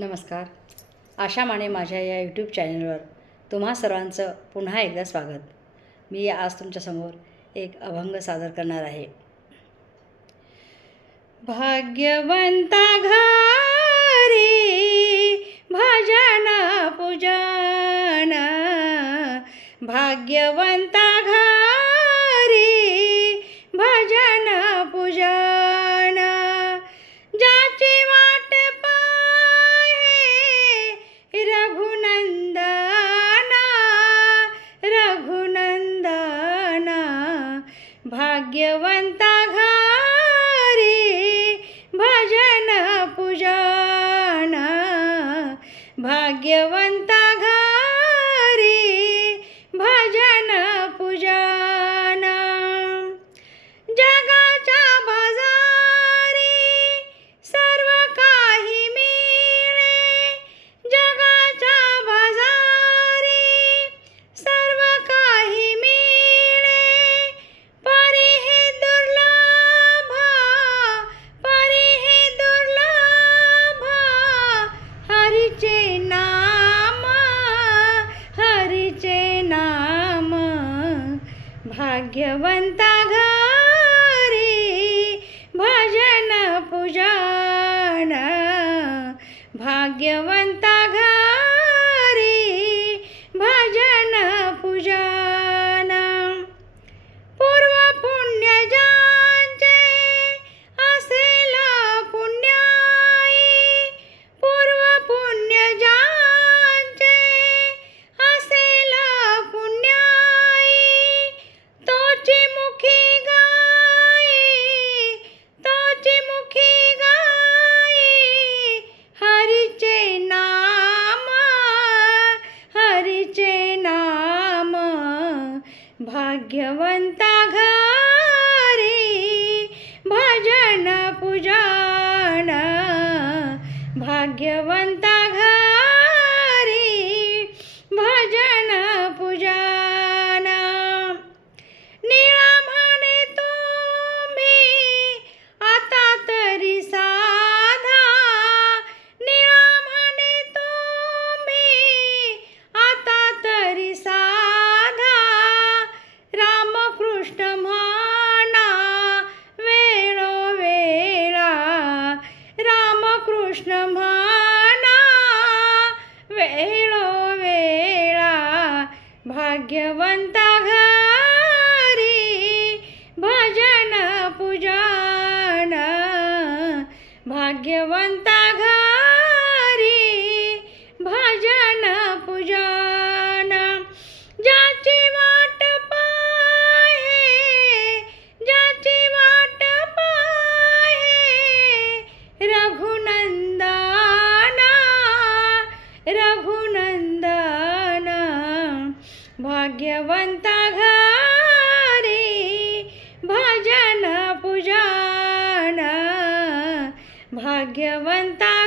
नमस्कार. आशा माने माझ्या या यूट्यूब चॅनलवर तुम्हा सर्वांचं पुन्हा एकदा स्वागत. मी आज तुमच्यासमोर एक अभंग सादर करणार आहे. भाग्यवंता घरी भजन पूजन, भाग्यवंता घरी भजन पूजन, ज्याची वाट पाहे रघुनंदना रघुनंदना, भाग्यवंता घरी भजन पूजन, भाग्यवंता घरी भजन पूजन. जगाच्या बाजारी सर्व काही मिळे, जगाच्या बाजारी सर्व काही मिळे, परी हे दुर्लभ, परी हे दुर्लभ, हरीचे नाम, हरीचे नाम, भाग्यवंता घरी भजन पूजन, भाग्यवंता घरी भजन पूजन. पूर्व पुण्य ज्यांचे असेल पुण्याई, पूर्व पुण्य ज्यांचे असेल पुण्याई, तोची मुखी गाई, तोची मुखी गाई, हरीचे नाम, हरीचे नाम, भाग्यवंता घरी भजन पूजन, भाग्यवंता घरी भजन पूजन. निळा म्हणे तुम्ही आता तरी साधा, निळा म्हणे तुम्ही आता तरी साधा, रामकृष्ण म्हणा वेळोवेळा, रामकृष्ण म्हणा वेळोवेळा, भाग्यवंता घरी भजन पूजन, भाग्यवंता घरी भजन पूजन. ज्याची वाट पाहे, ज्याची वाट पाहे रघुनंदना रघुनंदना, भाग्यवंता घरी भजन पूजन, भाग्यवंता